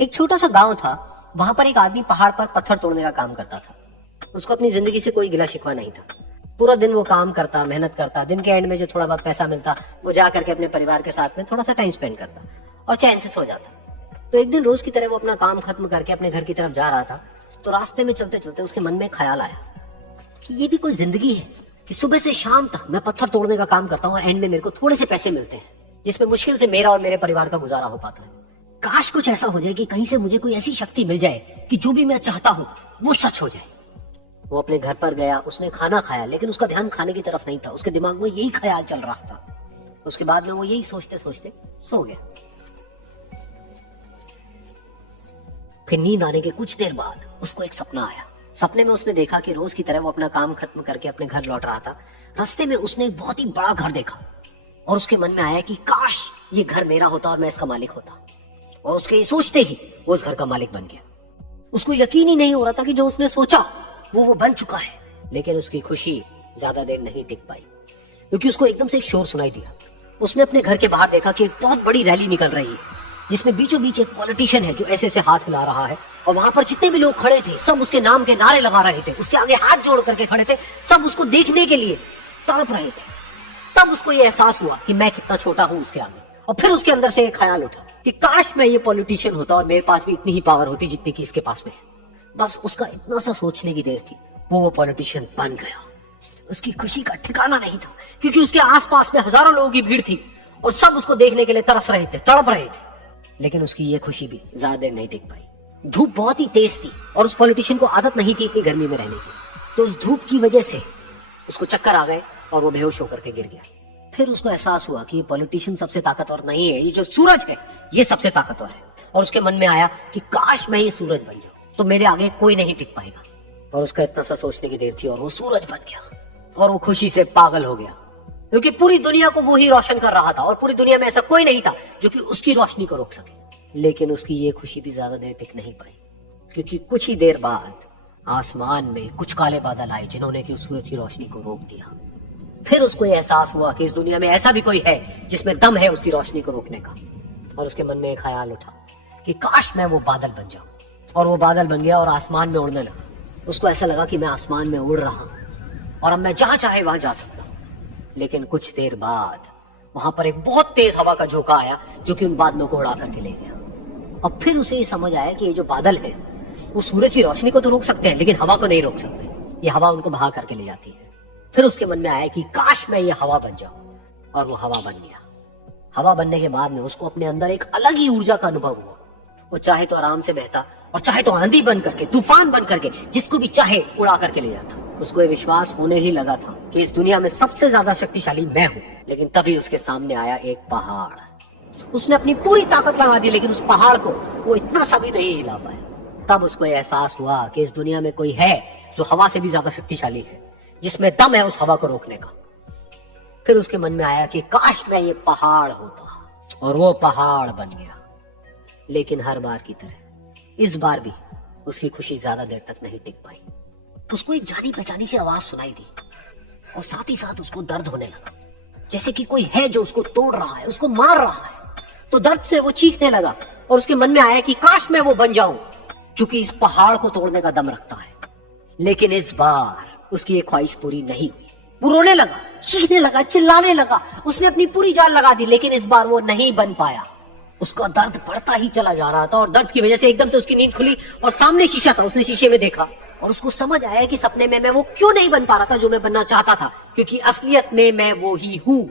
एक छोटा सा गांव था, वहां पर एक आदमी पहाड़ पर पत्थर तोड़ने का काम करता था। उसको अपनी जिंदगी से कोई गिला शिकवा नहीं था। पूरा दिन वो काम करता, मेहनत करता, दिन के एंड में जो थोड़ा बहुत पैसा मिलता वो जा करके अपने परिवार के साथ में थोड़ा सा टाइम स्पेंड करता और चैन से सो जाता। तो एक दिन रोज की तरह वो अपना काम खत्म करके अपने घर की तरफ जा रहा था, तो रास्ते में चलते चलते उसके मन में ख्याल आया कि ये भी कोई जिंदगी है कि सुबह से शाम तक मैं पत्थर तोड़ने का काम करता हूँ और एंड में मेरे को थोड़े से पैसे मिलते हैं, जिसमें मुश्किल से मेरा और मेरे परिवार का गुजारा हो पाता है। काश कुछ ऐसा हो जाए कि कहीं से मुझे कोई ऐसी शक्ति मिल जाए कि जो भी मैं चाहता हूँ वो सच हो जाए। वो अपने घर पर गया, उसने खाना खाया, लेकिन उसका ध्यान खाने की तरफ नहीं था। उसके दिमाग में यही ख्याल चल रहा था। उसके बाद में वो यही सोचते सोचते सो गया। फिर नींद आने के कुछ देर बाद उसको एक सपना आया। सपने में उसने देखा कि रोज की तरह वो अपना काम खत्म करके अपने घर लौट रहा था। रास्ते में उसने एक बहुत ही बड़ा घर देखा और उसके मन में आया कि काश ये घर मेरा होता और मैं इसका मालिक होता। और उसके ये सोचते ही वो उस घर का मालिक बन गया। उसको यकीन ही नहीं हो रहा था कि जो उसने सोचा वो बन चुका है। लेकिन उसकी खुशी ज्यादा देर नहीं टिक पाई, क्योंकि उसको एकदम से एक शोर सुनाई दिया। उसने अपने घर के बाहर देखा कि एक बहुत बड़ी रैली निकल रही है, जिसमें बीचों बीच एक पॉलिटिशियन है जो ऐसे ऐसे हाथ हिला रहा है। और वहां पर जितने भी लोग खड़े थे सब उसके नाम के नारे लगा रहे थे, उसके आगे हाथ जोड़ करके खड़े थे, सब उसको देखने के लिए तड़प रहे थे। तब उसको ये एहसास हुआ कि मैं कितना छोटा हूं उसके आगे। और फिर उसके अंदर से एक ख्याल उठा कि काश मैं ये पॉलिटिशियन होता और मेरे पास भी इतनी ही पावर होती जितनी कि इसके पास में है। बस उसका इतना सा सोचने की देर थी, वो पॉलिटिशियन बन गया। उसकी खुशी का ठिकाना नहीं था, क्योंकि उसके आसपास में हजारों लोगों की भीड़ थी और सब उसको देखने के लिए तरस रहे थे, तड़प रहे थे। लेकिन उसकी ये खुशी भी ज्यादा देर नहीं टिक पाई। धूप बहुत ही तेज थी और उस पॉलिटिशियन को आदत नहीं थी इतनी गर्मी में रहने की। तो उस धूप की वजह से उसको चक्कर आ गए और वो बेहोश होकर के गिर गया। फिर उसको एहसास हुआ कि ये पॉलिटिशियन सबसे ताकतवर नहीं है, ये जो सूरज है ये सबसे ताकतवर है। और उसके मन में आया कि काश मैं ये सूरज बन जाऊं तो मेरे आगे कोई नहीं टिक पाएगा। और उसका इतना सा सोचने की देर थी और वो सूरज बन गया। और वो खुशी से पागल हो गया, क्योंकि पूरी दुनिया को वो ही रोशन कर रहा था और पूरी दुनिया में ऐसा कोई नहीं था जो कि उसकी रोशनी को रोक सके। लेकिन उसकी ये खुशी भी ज्यादा देर टिक नहीं पाई, क्योंकि कुछ ही देर बाद आसमान में कुछ काले बादल आए जिन्होंने कि उस सूरज की रोशनी को रोक दिया। फिर उसको ये एहसास हुआ कि इस दुनिया में ऐसा भी कोई है जिसमें दम है उसकी रोशनी को रोकने का। और उसके मन में एक ख्याल उठा कि काश मैं वो बादल बन जाऊं। और वो बादल बन गया और आसमान में उड़ने लगा। उसको ऐसा लगा कि मैं आसमान में उड़ रहा हूं और अब मैं जहां चाहे वहां जा सकता हूं। लेकिन कुछ देर बाद वहां पर एक बहुत तेज हवा का झोंका आया जो कि उन बादलों को उड़ा करके ले गया। अब फिर उसे ये समझ आया कि ये जो बादल है वो सूरज की रोशनी को तो रोक सकते हैं, लेकिन हवा को नहीं रोक सकते। ये हवा उनको बहा करके ले जाती है। फिर उसके मन में आया कि काश मैं ये हवा बन जाऊं। और वो हवा बन गया। हवा बनने के बाद में उसको अपने अंदर एक अलग ही ऊर्जा का अनुभव हुआ। वो चाहे तो आराम से बहता और चाहे तो आंधी बन करके, तूफान बन करके, जिसको भी चाहे उड़ा करके ले जाता। उसको ये विश्वास होने ही लगा था कि इस दुनिया में सबसे ज्यादा शक्तिशाली मैं हूं। लेकिन तभी उसके सामने आया एक पहाड़। उसने अपनी पूरी ताकत लगा दी, लेकिन उस पहाड़ को वो इतना सा भी नहीं हिला पाया। तब उसको एहसास हुआ कि इस दुनिया में कोई है जो हवा से भी ज्यादा शक्तिशाली है, जिसमें दम है उस हवा को रोकने का। फिर उसके मन में आया कि काश मैं ये पहाड़ होता। और वो पहाड़ बन गया। लेकिन हर बार की तरह इस बार भी उसकी खुशी ज्यादा देर तक नहीं टिक पाई। उसको एक जानी पहचानी सी आवाज सुनाई दी और साथ ही साथ उसको दर्द होने लगा, जैसे कि कोई है जो उसको तोड़ रहा है, उसको मार रहा है। तो दर्द से वो चीखने लगा और उसके मन में आया कि काश मैं वो बन जाऊं क्योंकि इस पहाड़ को तोड़ने का दम रखता है। लेकिन इस बार उसकी ये ख्वाहिश पूरी नहीं हुई। वो रोने लगा, चीखने लगा, चिल्लाने लगा। उसने अपनी पूरी जान लगा दी, लेकिन इस बार वो नहीं बन पाया। उसका दर्द बढ़ता ही चला जा रहा था और दर्द की वजह से एकदम से उसकी नींद खुली और सामने शीशा था। उसने शीशे में देखा और उसको समझ आया कि सपने में मैं वो क्यों नहीं बन पा रहा था जो मैं बनना चाहता था, क्योंकि असलियत में मैं वो ही हूं।